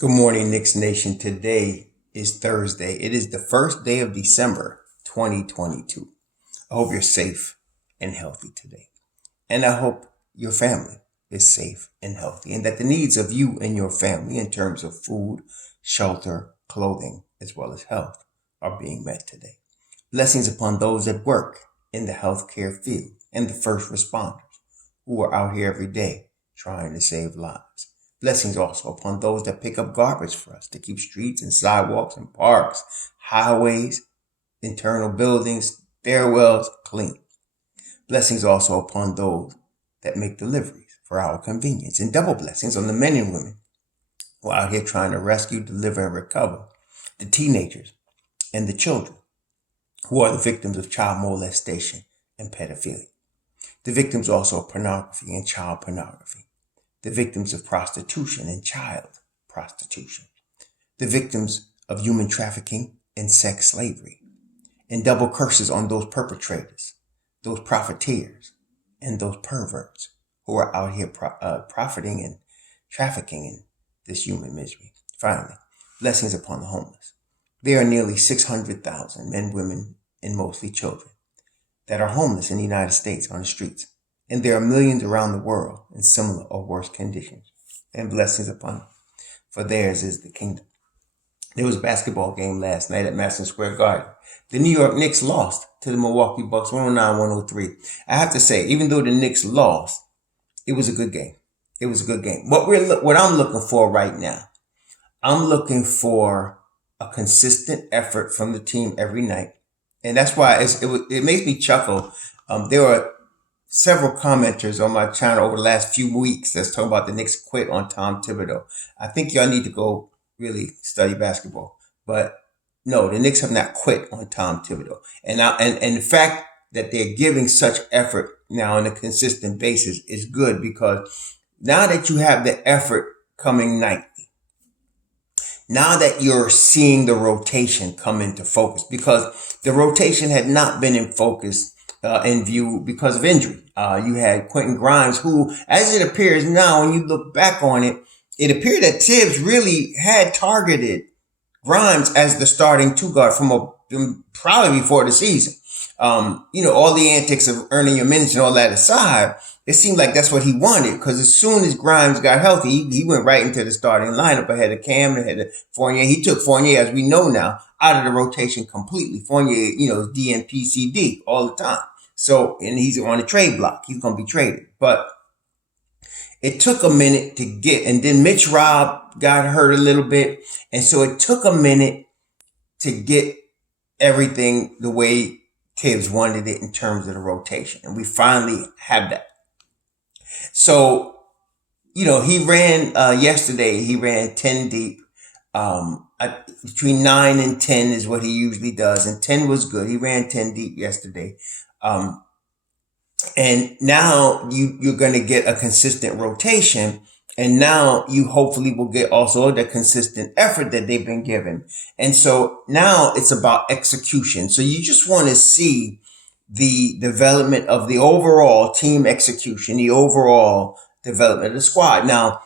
Good morning, Knicks Nation. Today is Thursday. It is the first day of December 2022. I hope you're safe and healthy today. And I hope your family is safe and healthy and that the needs of you and your family in terms of food, shelter, clothing, as well as health are being met today. Blessings upon those that work in the healthcare field and the first responders who are out here every day trying to save lives. Blessings also upon those that pick up garbage for us to keep streets and sidewalks and parks, highways, internal buildings, stairwells clean. Blessings also upon those that make deliveries for our convenience. And double blessings on the men and women who are out here trying to rescue, deliver, and recover the teenagers and the children who are the victims of child molestation and pedophilia. The victims also of pornography and child pornography. The victims of prostitution and child prostitution, the victims of human trafficking and sex slavery, and double curses on those perpetrators, those profiteers, and those perverts who are out here profiting and trafficking in this human misery. Finally, blessings upon the homeless. There are nearly 600,000 men, women, and mostly children that are homeless in the United States on the streets. And there are millions around the world in similar or worse conditions. And blessings upon them, for theirs is the kingdom. There was a basketball game last night at Madison Square Garden. The New York Knicks lost to the Milwaukee Bucks 109-103. I have to say, even though the Knicks lost, it was a good game. It was a good game. What I'm looking for right now, I'm looking for a consistent effort from the team every night. And that's why it makes me chuckle. There were several commenters on my channel over the last few weeks that's talking about the Knicks quit on Tom Thibodeau. I think y'all need to go really study basketball. But no, the Knicks have not quit on Tom Thibodeau. And the fact that they're giving such effort now on a consistent basis is good, because now that you have the effort coming nightly, now that you're seeing the rotation come into focus, because the rotation had not been in focus in view because of injury. You had Quentin Grimes, who, as it appears now, when you look back on it, it appeared that Tibbs really had targeted Grimes as the starting two guard from probably before the season. All the antics of earning your minutes and all that aside, it seemed like that's what he wanted, because as soon as Grimes got healthy, he went right into the starting lineup ahead of Cam, ahead of Fournier. He took Fournier, as we know now, out of the rotation completely. Fournier, DNP-CD all the time. So, and he's on a trade block. He's going to be traded. But it took a minute to get, and then Mitch Robb got hurt a little bit. And so it took a minute to get everything the way Tibbs wanted it in terms of the rotation. And we finally have that. So, he ran, yesterday, he ran 10 deep. Between 9 and 10 is what he usually does. And 10 was good. He ran 10 deep yesterday. And now you're going to get a consistent rotation. And now you hopefully will get also the consistent effort that they've been given. And so now it's about execution. So you just want to see the development of the overall team execution, the overall development of the squad. Now,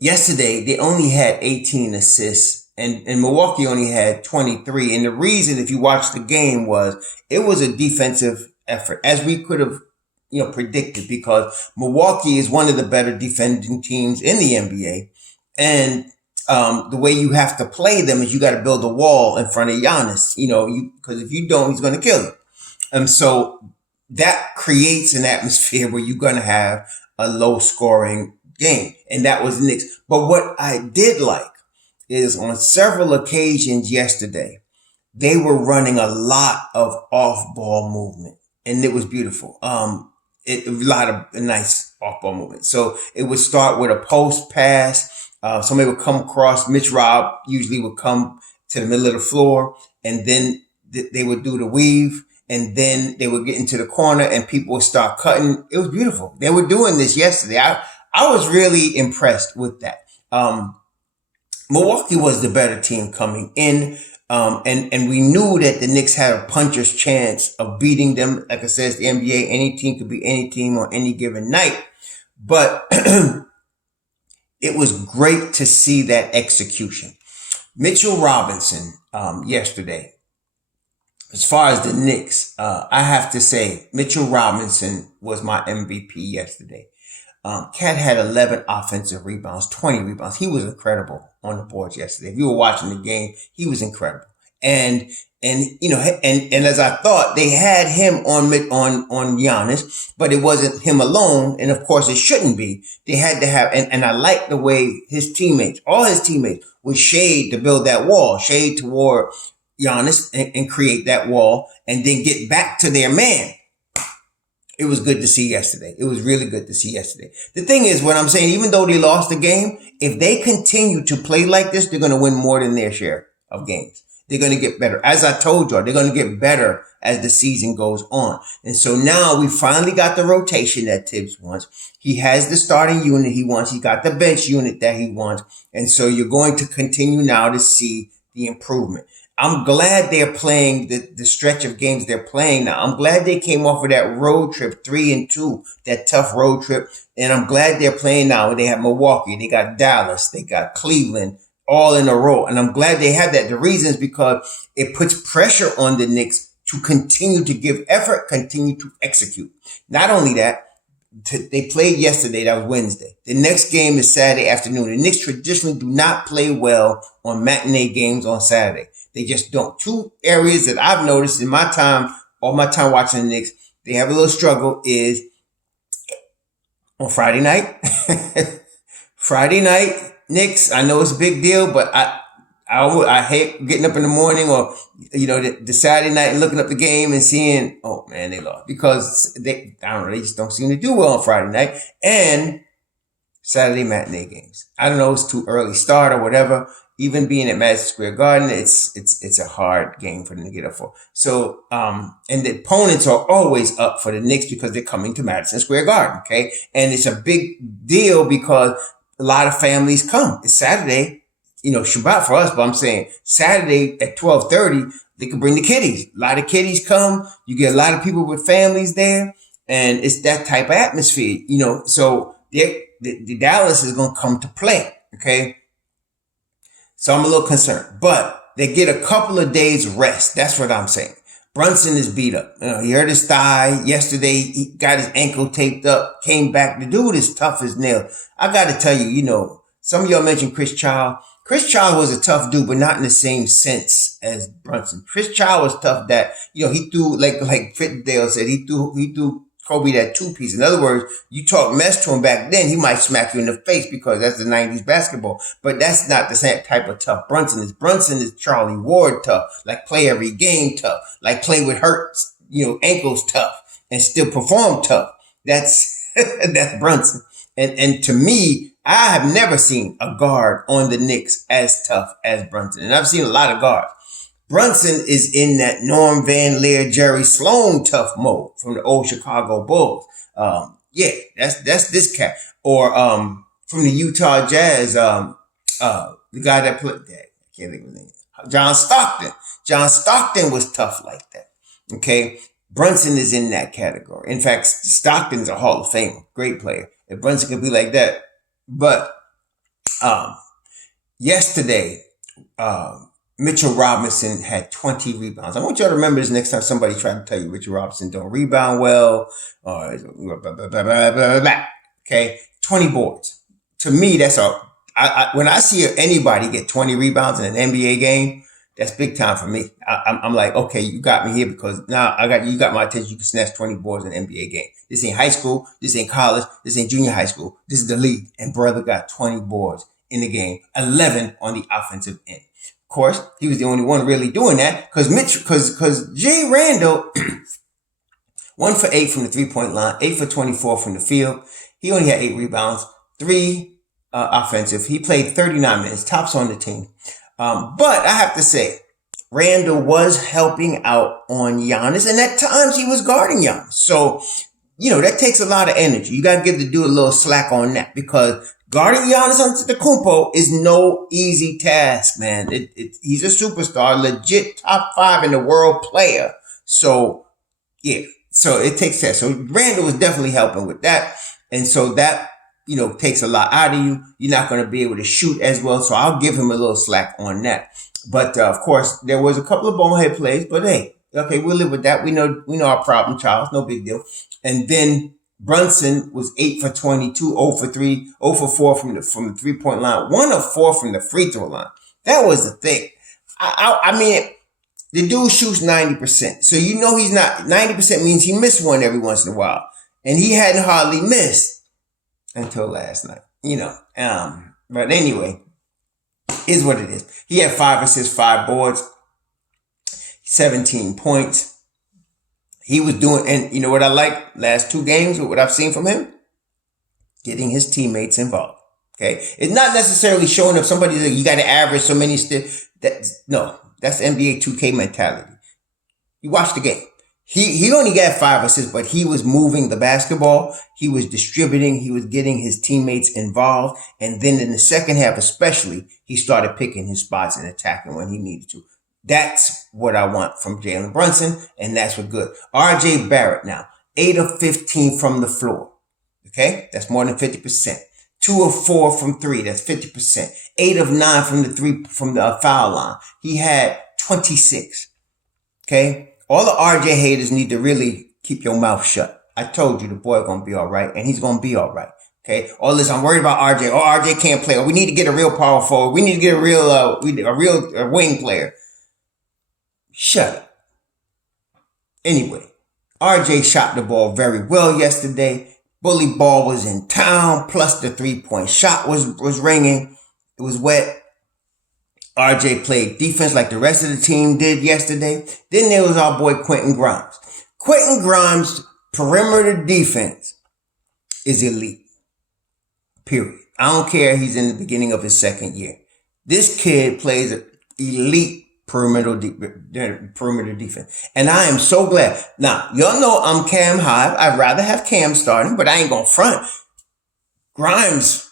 yesterday, they only had 18 assists, and Milwaukee only had 23. And the reason, if you watch the game, was it was a defensive effort, as we could have predicted, because Milwaukee is one of the better defending teams in the NBA. And the way you have to play them is you got to build a wall in front of Giannis, because if you don't, he's going to kill you. And so that creates an atmosphere where you're going to have a low scoring game. And that was the Knicks. But what I did like is on several occasions yesterday, they were running a lot of off-ball movement, and it was beautiful. A lot of nice off-ball movement. So it would start with a post pass. Somebody would come across. Mitch Robb usually would come to the middle of the floor, and then they would do the weave, and then they would get into the corner, and people would start cutting. It was beautiful. They were doing this yesterday. I was really impressed with that. Milwaukee was the better team coming in. And we knew that the Knicks had a puncher's chance of beating them. Like I said, it's the NBA. Any team could be any team on any given night. But it was great to see that execution. Mitchell Robinson, yesterday, as far as the Knicks, I have to say Mitchell Robinson was my MVP yesterday. Cat had 11 offensive rebounds, 20 rebounds. He was incredible on the boards yesterday. If you were watching the game, he was incredible. And as I thought, they had him on Giannis, but it wasn't him alone. And of course, it shouldn't be. They had to have, and I like the way all his teammates, would shade to build that wall, shade toward Giannis and create that wall, and then get back to their man. It was good to see yesterday. It was really good to see yesterday. The thing is, what I'm saying, even though they lost the game, if they continue to play like this, they're going to win more than their share of games. They're going to get better. As I told y'all, they're going to get better as the season goes on. And so now we finally got the rotation that Tibbs wants. He has the starting unit he wants. He got the bench unit that he wants. And so you're going to continue now to see the improvement. I'm glad they're playing the stretch of games they're playing now. I'm glad they came off of that road trip, 3-2, that tough road trip. And I'm glad they're playing now. They have Milwaukee, they got Dallas, they got Cleveland, all in a row. And I'm glad they have that. The reason is because it puts pressure on the Knicks to continue to give effort, continue to execute. Not only that, they played yesterday. That was Wednesday. The next game is Saturday afternoon. The Knicks traditionally do not play well on matinee games on Saturday. They just don't. Two areas that I've noticed in my time, all my time watching the Knicks, they have a little struggle is on Friday night. Friday night, Knicks, I know it's a big deal, but I hate getting up in the morning or, the Saturday night and looking up the game and seeing, oh man, they lost. Because they just don't seem to do well on Friday night. And Saturday matinee games. I don't know, it's too early start or whatever. Even being at Madison Square Garden, it's a hard game for them to get up for. So, and the opponents are always up for the Knicks because they're coming to Madison Square Garden, okay? And it's a big deal because a lot of families come. It's Saturday, Shabbat for us, but I'm saying Saturday at 12:30, they can bring the kiddies. A lot of kiddies come. You get a lot of people with families there, and it's that type of atmosphere, So the Dallas is going to come to play, okay? So I'm a little concerned, but they get a couple of days rest. That's what I'm saying. Brunson is beat up. He hurt his thigh yesterday. He got his ankle taped up, came back. The dude is tough as nails. I got to tell you, some of y'all mentioned Chris Child. Chris Child was a tough dude, but not in the same sense as Brunson. Chris Child was tough that, he threw, like Fittendale said, he threw Kobe that two-piece. In other words, you talk mess to him back then, he might smack you in the face because that's the 90s basketball. But that's not the same type of tough Brunson is. Brunson is Charlie Ward tough, like play every game tough, like play with hurt, ankles tough and still perform tough. That's Brunson. And to me, I have never seen a guard on the Knicks as tough as Brunson. And I've seen a lot of guards. Brunson is in that Norm Van Leer, Jerry Sloan tough mode from the old Chicago Bulls. That's this cat. Or from the Utah Jazz, the guy that played that, I can't think of his name. John Stockton. John Stockton was tough like that. Okay. Brunson is in that category. In fact, Stockton's a Hall of Famer, great player. If Brunson could be like that. But yesterday, Mitchell Robinson had 20 rebounds. I want y'all to remember this next time somebody tried to tell you Mitchell Robinson don't rebound well, or blah, blah, blah, blah, blah, blah. Okay, 20 boards. To me, that's all. When I see anybody get 20 rebounds in an NBA game, that's big time for me. I'm like, okay, you got me here because now you got my attention. You can snatch 20 boards in an NBA game. This ain't high school. This ain't college. This ain't junior high school. This is the league. And brother got 20 boards in the game, 11 on the offensive end. Of course, he was the only one really doing that because Jay Randall, 1 for 8 from the 3-point line, 8 for 24 from the field. He only had 8 rebounds, 3 offensive. He played 39 minutes, tops on the team. But I have to say, Randall was helping out on Giannis, and at times he was guarding Giannis. So, that takes a lot of energy. You got to give the dude a little slack on that because guarding Giannis Antetokounmpo is no easy task, man. He's a superstar, legit top 5 in the world player. So, yeah. So it takes that. So Randall was definitely helping with that. And so that takes a lot out of you. You're not going to be able to shoot as well. So I'll give him a little slack on that. But of course, there was a couple of bonehead plays. But hey, okay, we'll live with that. We know our problem, Charles. No big deal. And then Brunson was 8 for 22, 0 for 3, 0 for 4 from the 3-point line, 1 of 4 from the free throw line. That was the thing. I mean, the dude shoots 90%. So he's not, 90% means he missed one every once in a while. And he hadn't hardly missed until last night, But anyway, is what it is. He had 5 assists, 5 boards, 17 points. He was doing, and you know what I like last 2 games, what I've seen from him? Getting his teammates involved. Okay. It's not necessarily showing up somebody that you got to average so many no, that's NBA 2K mentality. You watch the game. He only got 5 assists, but he was moving the basketball. He was distributing. He was getting his teammates involved. And then in the second half, especially, he started picking his spots and attacking when he needed to. That's what I want from Jalen Brunson, and that's what good. RJ Barrett now, 8 of 15 from the floor. Okay? That's more than 50%. 2 of 4 from 3. That's 50%. 8 of 9 from the foul line. He had 26. Okay? All the RJ haters need to really keep your mouth shut. I told you the boy gonna be all right, and he's gonna be all right. Okay. All this, I'm worried about RJ. Oh, RJ can't play. Oh, we need to get a real power forward. We need to get a real wing player. Shut up. Anyway, RJ shot the ball very well yesterday. Bully ball was in town. Plus the 3-point shot was ringing. It was wet. RJ played defense like the rest of the team did yesterday. Then there was our boy Quentin Grimes. Quentin Grimes' perimeter defense is elite. Period. I don't care. He's in the beginning of his second year. This kid plays an elite perimeter defense. And I am so glad. Now, y'all know I'm Cam Hive. I'd rather have Cam starting, but I ain't gonna front. Grimes.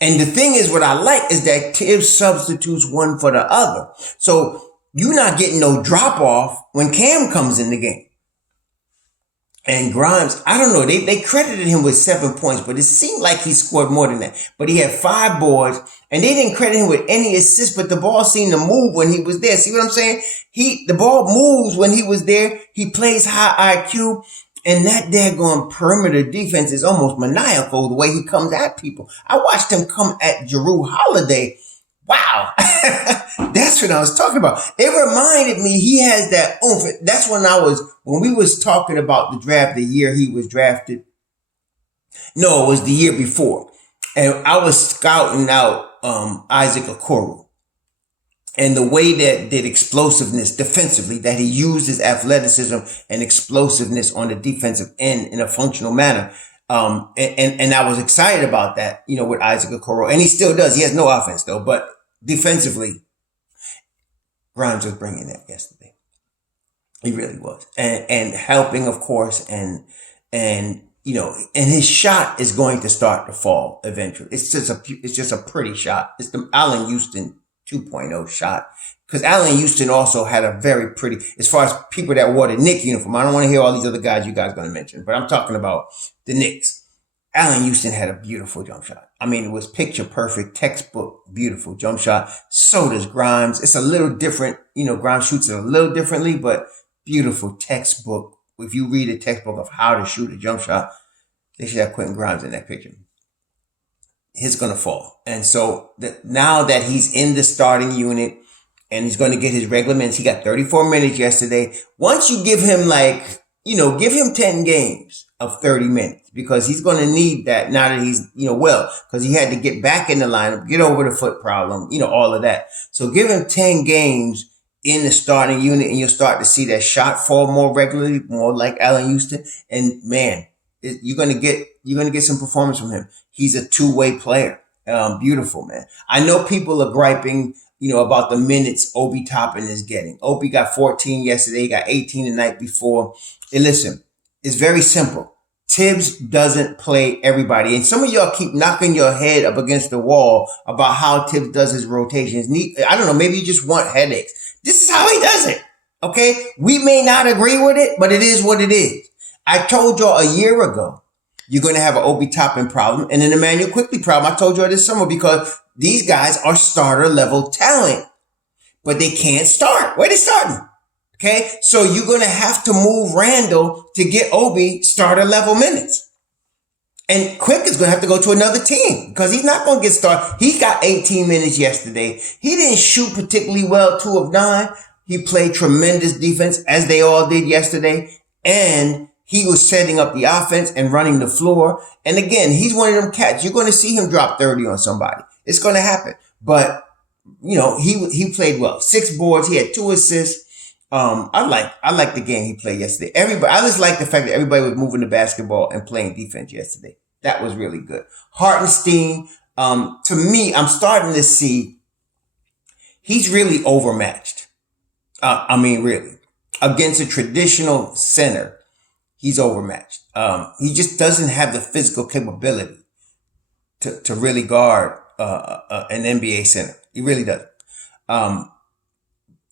And the thing is, what I like is that Tibbs substitutes one for the other. So you're not getting no drop off when Cam comes in the game. And Grimes, I don't know, they credited him with 7 points, but it seemed like he scored more than that. But he had 5 boards, and they didn't credit him with any assists, but the ball seemed to move when he was there. See what I'm saying? The ball moves when he was there. He plays high IQ. And that daggone perimeter defense is almost maniacal, the way he comes at people. I watched him come at Jrue Holiday. Wow. That's what I was talking about. It reminded me, he has that oomph. That's when we was talking about the draft, the year he was drafted. No, it was the year before. And I was scouting out Isaac Okoro. And the way that did explosiveness defensively, that he used his athleticism and explosiveness on the defensive end in a functional manner. And I was excited about that, with Isaac Okoro. And he still does. He has no offense though, but defensively, Grimes was bringing that yesterday. He really was. And helping, of course, and his shot is going to start to fall eventually. It's just a pretty shot. It's the Allen Houston 2.0 shot. Because Allen Houston also had a very pretty, as far as people that wore the Knicks uniform. I don't want to hear all these other guys you guys are going to mention, but I'm talking about the Knicks. Allen Houston had a beautiful jump shot. I mean, it was picture perfect, textbook, beautiful jump shot. So does Grimes. It's a little different. Grimes shoots it a little differently, but beautiful textbook. If you read a textbook of how to shoot a jump shot, they should have Quentin Grimes in that picture. He's going to fall. And so now that he's in the starting unit and he's going to get his regular minutes, he got 34 minutes yesterday. Once you give him give him 10 games of 30 minutes because he's going to need that now that he's, because he had to get back in the lineup, get over the foot problem, all of that. So give him 10 games in the starting unit and you'll start to see that shot fall more regularly, more like Allen Houston. And man, you're going to get some performance from him. He's a two-way player. Beautiful, man. I know people are griping, about the minutes Obi Toppin is getting. Obi got 14 yesterday. He got 18 the night before. And listen, it's very simple. Tibbs doesn't play everybody. And some of y'all keep knocking your head up against the wall about how Tibbs does his rotations. I don't know. Maybe you just want headaches. This is how he does it. Okay. We may not agree with it, but it is what it is. I told y'all a year ago You're going to have an Obi Toppin problem and an Emmanuel Quickly problem. I told you this summer because these guys are starter level talent, but they can't start. Where they starting? Okay, so you're going to have to move Randall to get Obi starter level minutes. And Quick is going to have to go to another team because he's not going to get started. He got 18 minutes yesterday. He didn't shoot particularly well, 2 of 9. He played tremendous defense, as they all did yesterday. And he was setting up the offense and running the floor. And again, he's one of them cats. You're going to see him drop 30 on somebody. It's going to happen. But, he played well. 6 boards. He had 2 assists. I like the game he played yesterday. I just like the fact that everybody was moving the basketball and playing defense yesterday. That was really good. Hartenstein, to me, I'm starting to see he's really overmatched. Really. Against a traditional center, he's overmatched. He just doesn't have the physical capability to really guard an NBA center. He really doesn't.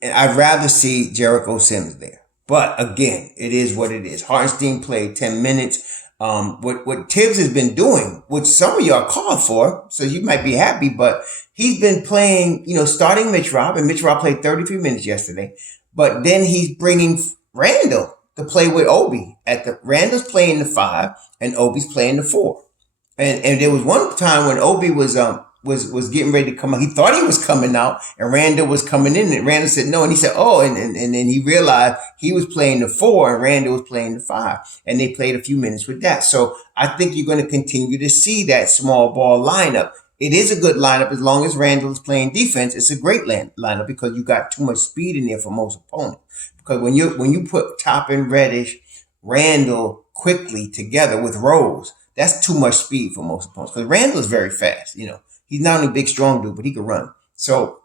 And I'd rather see Jericho Sims there. But again, it is what it is. Hartenstein played 10 minutes. What Tibbs has been doing, which some of y'all called for, so you might be happy, but he's been playing, starting Mitch Rob, and Mitch Rob played 33 minutes yesterday. But then he's bringing Randall to play with Obi. Randall's playing the 5 and Obi's playing the 4. And there was one time when Obi was getting ready to come out. He thought he was coming out and Randall was coming in, and Randall said no. And he said, and then he realized he was playing the 4 and Randall was playing the 5, and they played a few minutes with that. So I think you're going to continue to see that small ball lineup. It is a good lineup as long as Randall is playing defense. It's a great lineup because you got too much speed in there for most opponents. Because when you put Toppin, Reddish, Randall Quickly together with Rose, that's too much speed for most opponents. Because Randall is very fast, He's not only a big, strong dude, but he can run. So,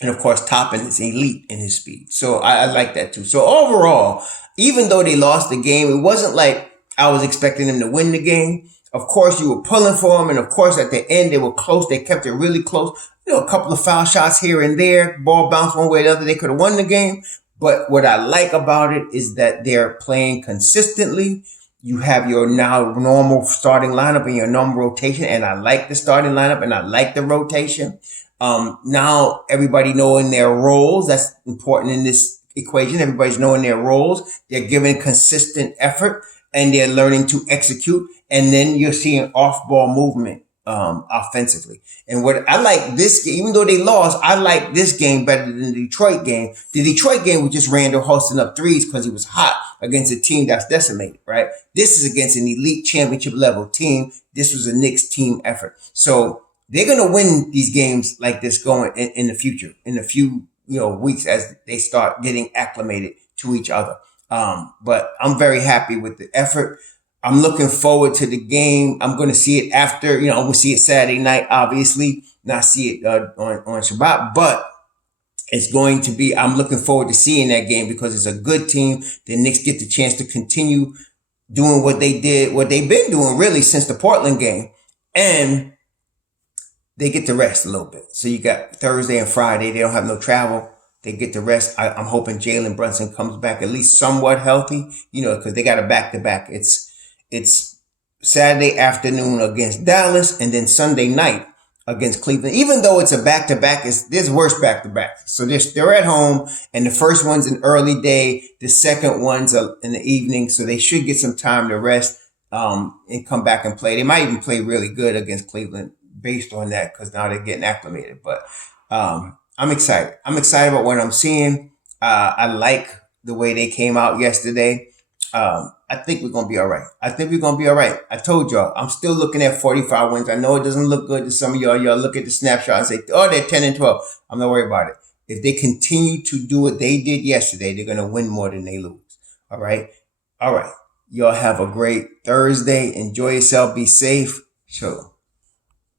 and of course, Toppin is elite in his speed. So I like that too. So overall, even though they lost the game, it wasn't like I was expecting them to win the game. Of course, you were pulling for them. And of course, at the end, they were close. They kept it really close. A couple of foul shots here and there. Ball bounced one way or the other. They could have won the game. But what I like about it is that they're playing consistently. You have your now normal starting lineup and your normal rotation. And I like the starting lineup and I like the rotation. Now everybody knowing their roles. That's important in this equation. Everybody's knowing their roles. They're giving consistent effort and they're learning to execute. And then you're seeing off-ball movement, offensively. And what I like this game, even though they lost, I like this game better than the Detroit game. The Detroit game was just Randall hosting up threes because he was hot against a team that's decimated, right? This is against an elite championship level team. This was a Knicks team effort. So they're going to win these games like this going in the future, in a few, weeks as they start getting acclimated to each other. But I'm very happy with the effort. I'm looking forward to the game. I'm going to see it after, I'm going to see it Saturday night, obviously, not see it on Shabbat, but it's going to be, I'm looking forward to seeing that game because it's a good team. The Knicks get the chance to continue doing what they did, what they've been doing really since the Portland game. And they get to rest a little bit. So you got Thursday and Friday. They don't have no travel. They get to rest. I'm hoping Jalen Brunson comes back at least somewhat healthy, because they got a back-to-back. It's Saturday afternoon against Dallas and then Sunday night against Cleveland. Even though it's a back-to-back, there's worse back-to-back. So they're at home, and the first one's an early day. The second one's in the evening. So they should get some time to rest and come back and play. They might even play really good against Cleveland based on that because now they're getting acclimated. But I'm excited. I'm excited about what I'm seeing. I like the way they came out yesterday. I think we're going to be all right. I told y'all, I'm still looking at 45 wins. I know it doesn't look good to some of y'all. Y'all look at the snapshot and say, they're 10 and 12. I'm not worried about it. If they continue to do what they did yesterday, they're going to win more than they lose. All right. Y'all have a great Thursday. Enjoy yourself. Be safe. Shalom.